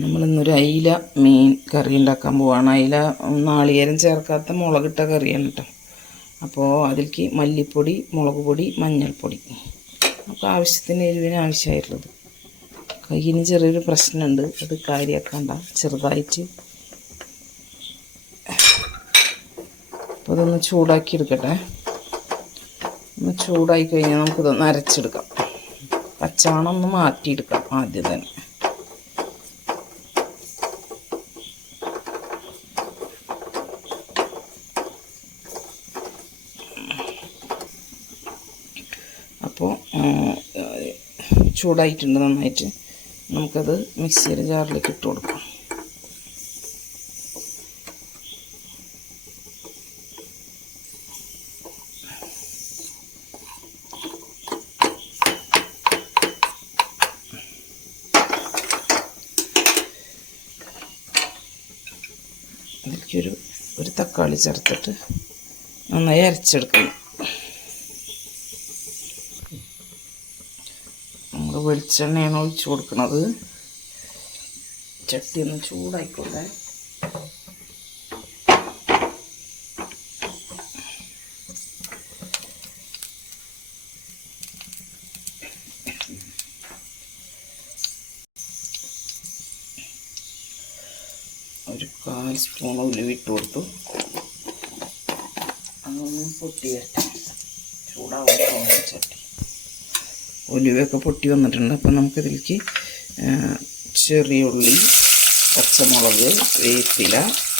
നമ്മളിന്നൊരു അയില മീൻ കറി ഉണ്ടാക്കാൻ പോവാണ്. അയില നാളികേരം ചേർക്കാത്ത മുളകിട്ട കറിയാണ് കേട്ടോ. അപ്പോൾ അതിലേക്ക് മല്ലിപ്പൊടി, മുളക് പൊടി, മഞ്ഞൾപ്പൊടി, നമുക്ക് ആവശ്യത്തിന് എരിവിന് ആവശ്യമായിട്ടുള്ളത്. കയ്യിന് ചെറിയൊരു പ്രശ്നമുണ്ട്, അത് കാര്യമാക്കണ്ട, ചെറുതായിട്ട്. അപ്പോൾ അതൊന്ന് ചൂടാക്കി എടുക്കട്ടെ. ഒന്ന് ചൂടായി കഴിഞ്ഞാൽ നമുക്കിതൊന്ന് അരച്ചെടുക്കാം. പച്ചമണം ഒന്ന് മാറ്റിയെടുക്കാം ആദ്യം തന്നെ. അപ്പോൾ ചൂടായിട്ടുണ്ട് നന്നായിട്ട്. നമുക്കത് മിക്സിയുടെ ജാറിലേക്ക് ഇട്ട് കൊടുക്കാം. അതിലേക്കൊരു തക്കാളി ചേർത്തിട്ട് നന്നായി അരച്ചെടുക്കണം. നമ്മൾ വെളിച്ചെണ്ണയാണ് ഒഴിച്ച് കൊടുക്കുന്നത്. ചട്ടി ഒന്ന് ചൂടായിക്കോട്ടെ. ഒരു 1/4 സ്പൂൺ ഉലുവിട്ട് കൊടുത്തു. അതൊന്ന് പൊട്ടി വരട്ടെ. ചൂടാവുമ്പോൾ ചട്ടി ഉലുവയൊക്കെ പൊട്ടി വന്നിട്ടുണ്ട്. അപ്പോൾ നമുക്കിതിലേക്ക് ചെറിയ ഉള്ളി, പച്ചമുളക്, വേപ്പില,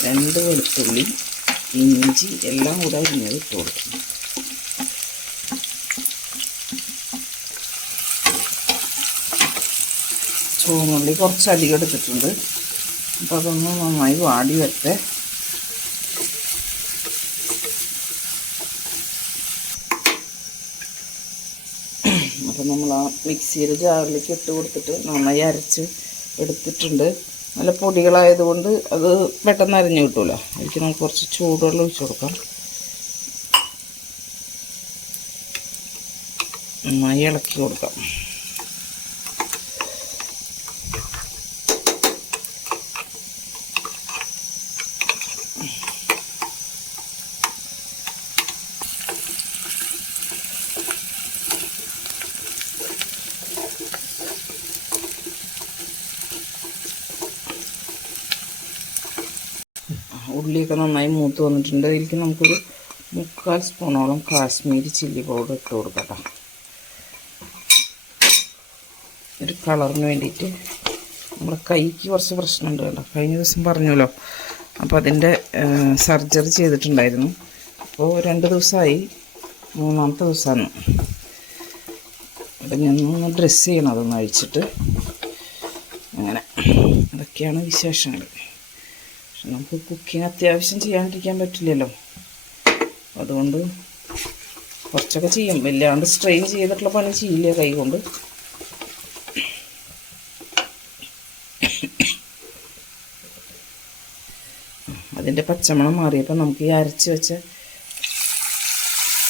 2 വെളുത്തുള്ളി, ഇഞ്ചി എല്ലാം കൂടെ അരിഞ്ഞത് ഇട്ട് കൊടുക്കണം. ചുവന്നുള്ളി കുറച്ചധികം എടുത്തിട്ടുണ്ട്. അപ്പോൾ അതൊന്ന് നന്നായി വാടി വരട്ടെ. അപ്പോൾ നമ്മൾ ആ മിക്സിയുടെ ജാറിലേക്ക് ഇട്ട് കൊടുത്തിട്ട് നന്നായി അരച്ച് എടുത്തിട്ടുണ്ട്. നല്ല പൊടികളായതുകൊണ്ട് അത് പെട്ടെന്ന് അരിഞ്ഞ് കിട്ടില്ല. അതിലേക്ക് നമുക്ക് കുറച്ച് ചൂടുവെള്ളം ഒഴിച്ച് കൊടുക്കാം. നന്നായി ഇളക്കി കൊടുക്കാം. ഉള്ളിയൊക്കെ നന്നായി മൂത്ത് വന്നിട്ടുണ്ട്. അതിലേക്ക് നമുക്കൊരു 3/4 സ്പൂണോളം കാശ്മീരി ചില്ലി പൗഡർ ഇട്ട് കൊടുക്കാം. ഒരു കളറിന് വേണ്ടിയിട്ട്. നമ്മുടെ കൈക്ക് കുറച്ച് പ്രശ്നമുണ്ട് കേട്ടോ. കഴിഞ്ഞ ദിവസം പറഞ്ഞല്ലോ. അപ്പോൾ അതിൻ്റെ സർജറി ചെയ്തിട്ടുണ്ടായിരുന്നു. അപ്പോൾ 2 ദിവസമായി, 3-ാമത്തെ ദിവസമാണ്. അപ്പം ഞാനൊന്ന് ഡ്രസ്സ് ചെയ്യണം, അതൊന്ന് അഴിച്ചിട്ട്. അങ്ങനെ അതൊക്കെയാണ് വിശേഷങ്ങൾ. പക്ഷെ നമുക്ക് കുക്കിംഗ് അത്യാവശ്യം ചെയ്യാണ്ടിരിക്കാൻ പറ്റില്ലല്ലോ. അതുകൊണ്ട് കുറച്ചൊക്കെ ചെയ്യും. വല്ലാണ്ട് സ്ട്രെയിൻ ചെയ്തിട്ടുള്ള പണി ചെയ്യില്ല കൈ കൊണ്ട്. അതിൻ്റെ പച്ചമണം മാറിയപ്പോൾ നമുക്ക് ഈ അരച്ച് വെച്ച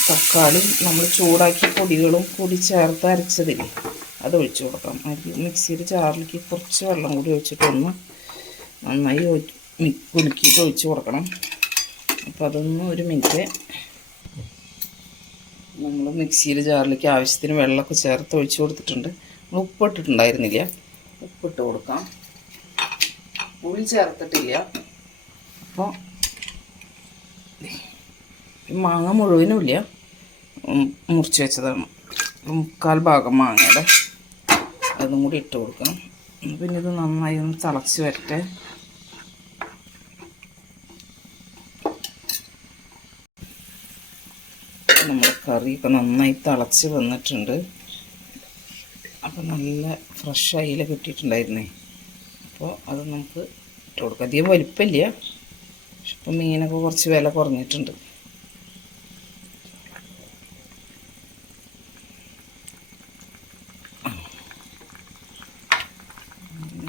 തക്കാളി നമ്മൾ ചൂടാക്കിയ പൊടികളും കൂടി ചേർത്ത് അരച്ചതില്ലേ, അത് ഒഴിച്ചു കൊടുക്കാം. അതിൽ മിക്സിയുടെ ജാറിലേക്ക് കുറച്ച് വെള്ളം കൂടി ഒഴിച്ചിട്ടൊന്ന് നന്നായി കുലുക്കിയിട്ട് ഒഴിച്ച് കൊടുക്കണം. അപ്പോൾ അതൊന്ന് 1 മിനിറ്റ് നമ്മൾ മിക്സിയുടെ ജാറിലേക്ക് ആവശ്യത്തിന് വെള്ളമൊക്കെ ചേർത്ത് ഒഴിച്ച് കൊടുത്തിട്ടുണ്ട്. നമ്മൾ ഉപ്പിട്ടിട്ടുണ്ടായിരുന്നില്ല, ഉപ്പിട്ട് കൊടുക്കാം. പുളി ചേർത്തിട്ടില്ല. അപ്പോൾ മാങ്ങ മുഴുവനുമില്ല, മുറിച്ച് വെച്ചതാണ്. 3/4 ഭാഗം മാങ്ങയുടെ അതും കൂടി ഇട്ട് കൊടുക്കണം. പിന്നെ ഇത് നന്നായി ഒന്ന് തിളച്ച് വരട്ടെ. നമ്മുടെ കറിയൊക്കെ നന്നായി തിളച്ച് വന്നിട്ടുണ്ട്. അപ്പോൾ നല്ല ഫ്രഷ് അയില കിട്ടിയിട്ടുണ്ടായിരുന്നേ. അപ്പോൾ അത് നമുക്ക് ഇട്ട് കൊടുക്കാം. അധികം വലിപ്പമില്ല, പക്ഷെ ഇപ്പോൾ മീനൊക്കെ കുറച്ച് വില കുറഞ്ഞിട്ടുണ്ട്.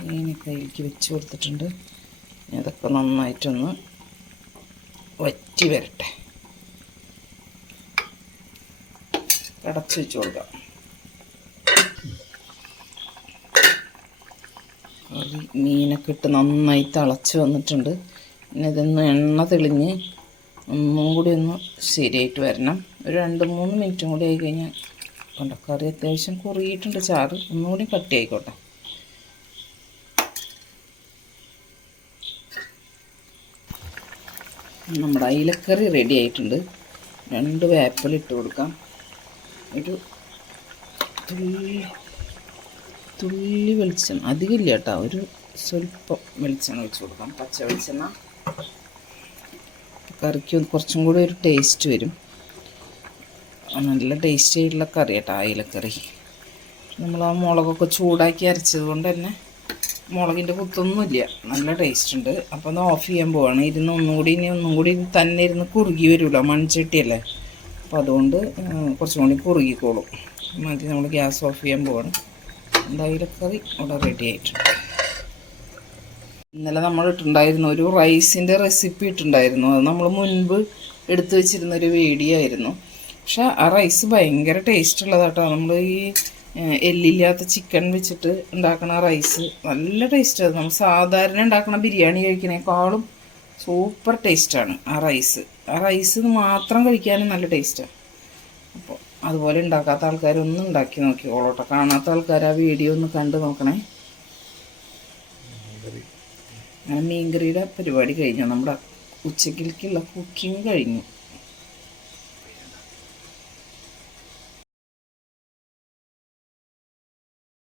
മീനൊക്കെ അതിലേക്ക് വെച്ച് കൊടുത്തിട്ടുണ്ട്. അതൊക്കെ നന്നായിട്ടൊന്ന് വറ്റി വരട്ടെ. അടച്ച് വെച്ച് കൊടുക്കാം. കറി മീനൊക്കെ ഇട്ട് നന്നായി തിളച്ച് വന്നിട്ടുണ്ട്. പിന്നെ ഇതൊന്ന് എണ്ണ തെളിഞ്ഞ് ഒന്നും കൂടി ഒന്ന് ശരിയായിട്ട് വരണം. ഒരു 2-3 മിനിറ്റും കൂടി ആയി കഴിഞ്ഞാൽ കണ്ടോ കറി അത്യാവശ്യം കുറുകിയിട്ടുണ്ട്. ചാറ് ഒന്നുകൂടി കട്ടി ആയിക്കോട്ടെ. നമ്മുടെ അയിലക്കറി റെഡി ആയിട്ടുണ്ട്. 2 വേപ്പില ഇട്ട് കൊടുക്കാം. ഒരു തുള്ളി വെളിച്ചെണ്ണ, അധികമില്ല കേട്ടോ, ഒരു സ്വല്പം വെളിച്ചെണ്ണ ഒഴിച്ച് കൊടുക്കാം. പച്ച വെളിച്ചെണ്ണ. കറിക്ക് കുറച്ചും കൂടി ഒരു ടേസ്റ്റ് വരും. നല്ല ടേസ്റ്റ് ആയിട്ടുള്ള കറി കേട്ടോ അയിലക്കറി. നമ്മൾ ആ മുളകൊക്കെ ചൂടാക്കി അരച്ചത് കൊണ്ട് തന്നെ മുളകിൻ്റെ കുത്തൊന്നുമില്ല, നല്ല ടേസ്റ്റ് ഉണ്ട്. അപ്പോൾ ഒന്ന് ഓഫ് ചെയ്യാൻ പോവാണ്. ഒന്നും കൂടി തന്നെ ഇരുന്ന് കുറുകി വരുമല്ലോ, മൺചട്ടിയല്ലേ. അപ്പോൾ അതുകൊണ്ട് കുറച്ചും കൂടി കുറുകിക്കോളും. മതി, നമ്മൾ ഗ്യാസ് ഓഫ് ചെയ്യാൻ പോവാണ്. അയിലക്കറി ഇവിടെ റെഡി ആയിട്ടുണ്ട്. ഇന്നലെ നമ്മൾ ഇട്ടുണ്ടായിരുന്നു ഒരു റൈസിൻ്റെ റെസിപ്പി ഇട്ടുണ്ടായിരുന്നു. അത് നമ്മൾ മുൻപ് എടുത്തു വെച്ചിരുന്നൊരു വീഡിയോ ആയിരുന്നു. പക്ഷെ ആ റൈസ് ഭയങ്കര ടേസ്റ്റ് ഉള്ളതാട്ടോ. നമ്മൾ ഈ എല്ലില്ലാത്ത ചിക്കൻ വെച്ചിട്ട് ഉണ്ടാക്കുന്ന റൈസ് നല്ല ടേസ്റ്റാണ്. നമ്മൾ സാധാരണ ഉണ്ടാക്കുന്ന ബിരിയാണി കഴിക്കുന്നതിനേക്കാളും സൂപ്പർ ടേസ്റ്റാണ് ആ റൈസ്. ആ റൈസ് മാത്രം കഴിക്കാനും നല്ല ടേസ്റ്റാണ്. അപ്പോൾ അതുപോലെ ഉണ്ടാക്കാത്ത ആൾക്കാരൊന്നും ഉണ്ടാക്കി നോക്കിക്കോളൂട്ടോ. കാണാത്ത ആൾക്കാർ ആ വീഡിയോ ഒന്ന് കണ്ടു നോക്കണേ. അങ്ങനെ മീൻകറിയുടെ പരിപാടി കഴിഞ്ഞു. നമ്മുടെ ഉച്ചക്കിലേക്കുള്ള കുക്കിംഗ് കഴിഞ്ഞു.